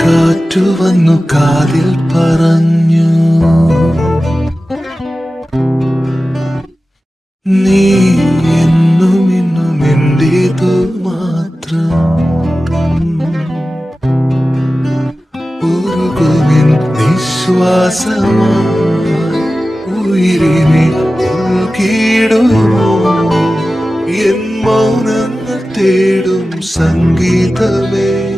കാറ്റു വന്നു കാതിൽ പറഞ്ഞു. നീ എന്നും ഇന്നും മാത്രം എൻ തേടും സംഗീതമേ.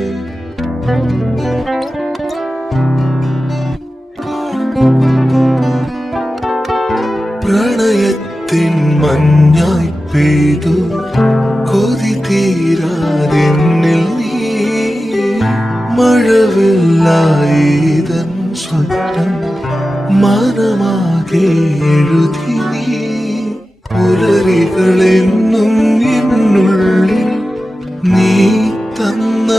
പ്രണയത്തിൻ മഞ്ഞായി പെയ്തു. കൊതി തീരാതെന്നിൽ നീ മഴവില്ലായിതൻ സ്വപ്നം മനമാകെ എഴുതി നീ. പുലരികളെന്നും എന്നുള്ളിൽ നീ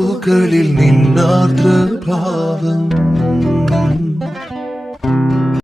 ഈ രാവുകളിൽ നിന്നാർദ്രഭാവം.